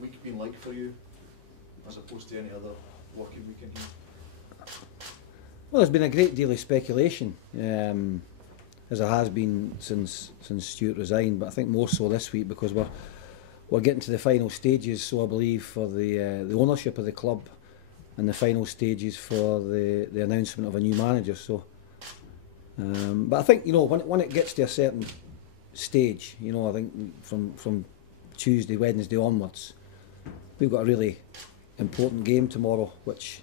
week been like for you, as opposed to any other working weekend here? Well, there's been a great deal of speculation, as there has been since Stuart resigned, but I think more so this week because we're getting to the final stages, so I believe, for the ownership of the club, and the final stages for the announcement of a new manager. So, but I think, you know, when it gets to a certain stage, you know, I think from Tuesday, Wednesday onwards, we've got a really important game tomorrow, which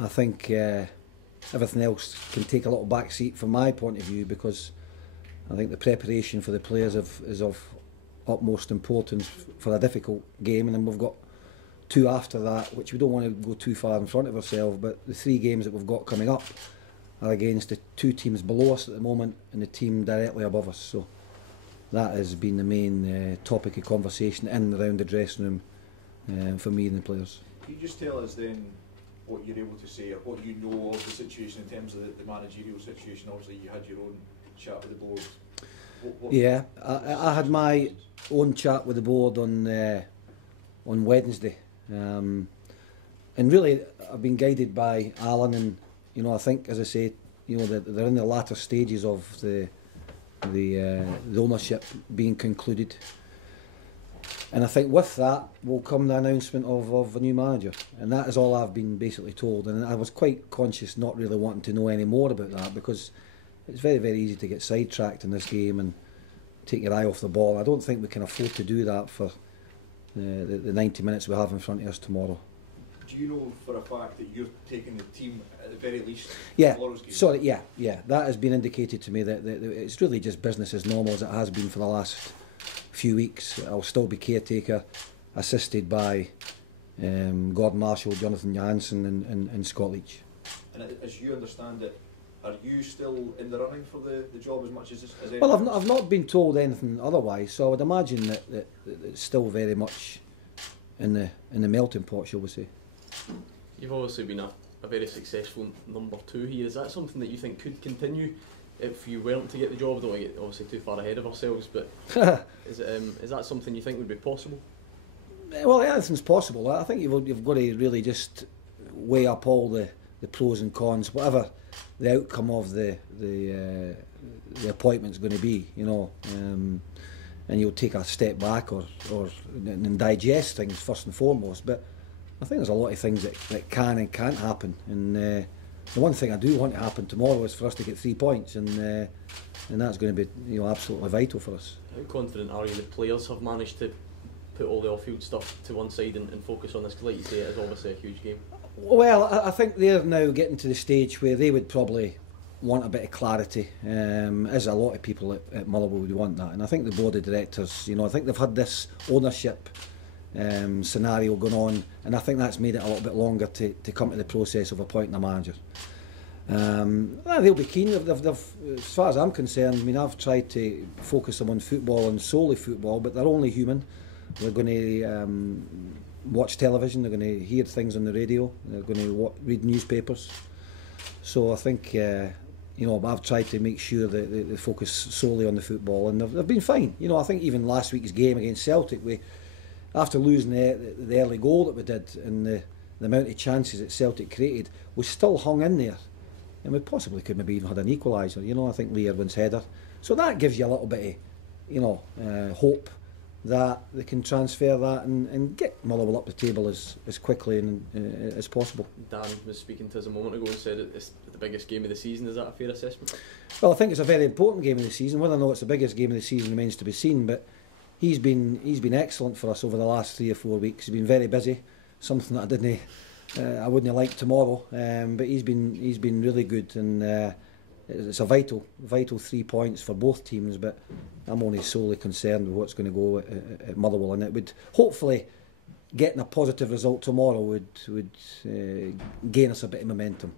I think everything else can take a little back seat from my point of view, because I think the preparation for the players is of utmost importance for a difficult game, and then we've got two after that, which we don't want to go too far in front of ourselves, but the three games that we've got coming up are against the two teams below us at the moment and the team directly above us. So that has been the main topic of conversation in and around the dressing room for me and the players. Can you just tell us then what you're able to say, or what you know of the situation in terms of the managerial situation? Obviously you had your own chat with the board. Yeah, I had my own chat with the board on Wednesday, and really I've been guided by Alan, and you know, I think, as I say, you know, they're in the latter stages of the ownership being concluded, and I think with that will come the announcement of a new manager, and that is all I've been basically told. And I was quite conscious not really wanting to know any more about that, because it's very, very easy to get sidetracked in this game and take your eye off the ball. I don't think we can afford to do that for the 90 minutes we have in front of us tomorrow. Do you know for a fact that you're taking the team at the very least? Yeah, tomorrow's game? sorry, yeah, that has been indicated to me that it's really just business as normal as it has been for the last few weeks. I'll still be caretaker, assisted by Gordon Marshall, Jonathan Johansson and Scott Leach. And as you understand it, are you still in the running for the job as much as anyone? Well, I've not been told anything otherwise, so I would imagine that it's still very much in the melting pot, shall we say. You've obviously been a very successful number two here. Is that something that you think could continue if you weren't to get the job? I don't want to get obviously too far ahead of ourselves, but is that something you think would be possible? Well, anything's possible. I think you've got to really just weigh up all the pros and cons, whatever the outcome of the appointment's going to be, you know, and you'll take a step back and digest things first and foremost. But I think there's a lot of things that can and can't happen, and the one thing I do want to happen tomorrow is for us to get 3 points, and that's going to be, you know, absolutely vital for us. How confident are you the players have managed to put all the off-field stuff to one side and focus on this? Because like you say, it is obviously a huge game. Well, I think they're now getting to the stage where they would probably want a bit of clarity, as a lot of people at Motherwell would want that. And I think the board of directors, you know, I think they've had this ownership scenario going on, and I think that's made it a little bit longer to come to the process of appointing a manager. They'll be keen. They've, as far as I'm concerned, I mean, I've tried to focus them on football and solely football, but they're only human. They're going to watch television, they're going to hear things on the radio, they're going to read newspapers. So I think, you know, I've tried to make sure that they focus solely on the football, and they've been fine. You know, I think even last week's game against Celtic, after losing the early goal that we did, and the amount of chances that Celtic created, we still hung in there, and we possibly could maybe even had an equaliser. You know, I think Lee Irwin's header. So that gives you a little bit of, you know, hope that they can transfer that and get Motherwell up the table as quickly as possible. Dan was speaking to us a moment ago and said it's the biggest game of the season. Is that a fair assessment? Well, I think it's a very important game of the season. Whether or not it's the biggest game of the season remains to be seen, but he's been excellent for us over the last 3 or 4 weeks. He's been very busy, something that I wouldn't like tomorrow, but he's been really good, and it's a vital 3 points for both teams. But I'm only solely concerned with what's going to go at Motherwell, and it would hopefully, getting a positive result tomorrow would gain us a bit of momentum.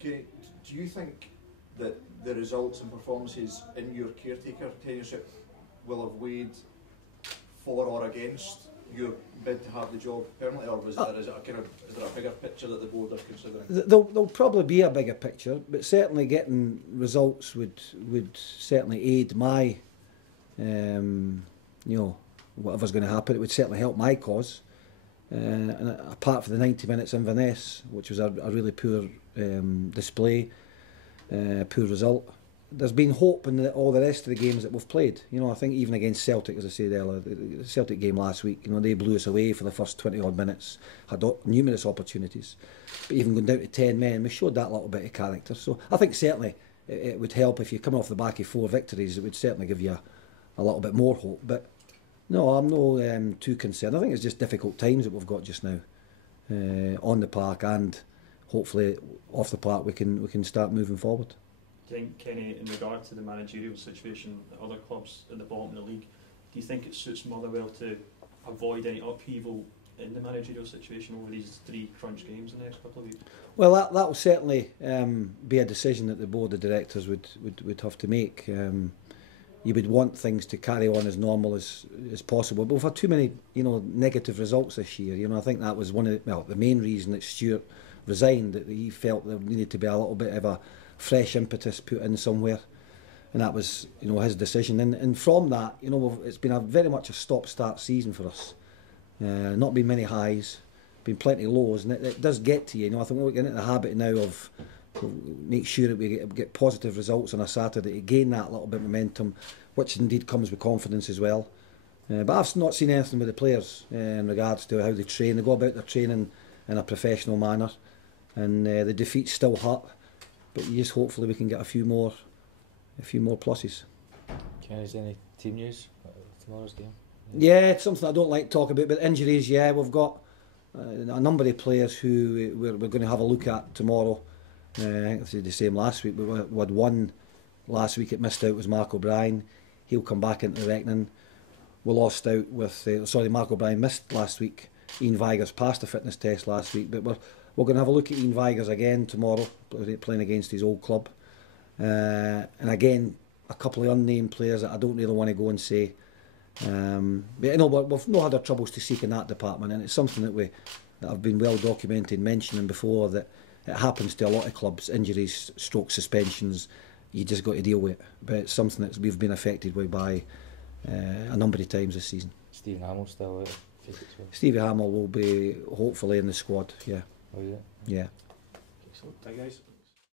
Okay, do you think that the results and performances in your caretaker tenureship will have weighed for or against your bid to have the job permanently, or is there a bigger picture that the board are considering? There'll probably be a bigger picture, but certainly getting results would certainly aid my whatever's going to happen, it would certainly help my cause. And apart from the 90 minutes in Inverness, which was a really poor display, poor result, there's been hope in all the rest of the games that we've played. You know, I think even against Celtic, as I said earlier, the Celtic game last week, you know, they blew us away for the first 20 odd minutes, had numerous opportunities, but even going down to 10 men, we showed that little bit of character. So I think certainly it would help if you come off the back of 4 victories. It would certainly give you a little bit more hope. But no, I'm no too concerned. I think it's just difficult times that we've got just now on the park, and hopefully off the park we can start moving forward. Do you think, Kenny, in regard to the managerial situation at other clubs at the bottom of the league, do you think it suits Motherwell to avoid any upheaval in the managerial situation over these 3 crunch games in the next couple of weeks? Well, that will certainly be a decision that the board of directors would have to make. You would want things to carry on as normal as possible, but we've had too many, you know, negative results this year. You know, I think that was the main reason that Stuart resigned, that he felt there needed to be a little bit of a fresh impetus put in somewhere, and that was, you know, his decision. And from that, you know, it's been very much a stop-start season for us. Not been many highs, been plenty of lows, and it does get to you. You know, I think we're getting into the habit now of make sure that we get positive results on a Saturday to gain that little bit of momentum, which indeed comes with confidence as well. But I've not seen anything with the players in regards to how they train. They go about their training in a professional manner, and the defeats still hurt. But just hopefully we can get a few more pluses. Ken, is there any team news for tomorrow's game? Yeah, it's something I don't like to talk about, but injuries, yeah, we've got a number of players who we're going to have a look at tomorrow. I think it's the same last week. We had one last week that missed out, was Mark O'Brien. He'll come back into the reckoning. We lost out with, Mark O'Brien missed last week. Ian Vigurs passed the fitness test last week, but we're going to have a look at Ian Vigurs again tomorrow, playing against his old club. And again, a couple of unnamed players that I don't really want to go and say. But you know, we've no had our troubles to seek in that department, and it's something that I've been well documented mentioning before, that it happens to a lot of clubs, injuries, stroke suspensions. You just got to deal with it. But it's something that we've been affected with by a number of times this season. Stephen Hamill still out? Stevie Hamill will be hopefully in the squad, yeah. Oh, yeah? Yeah. Excellent. Thank you, guys.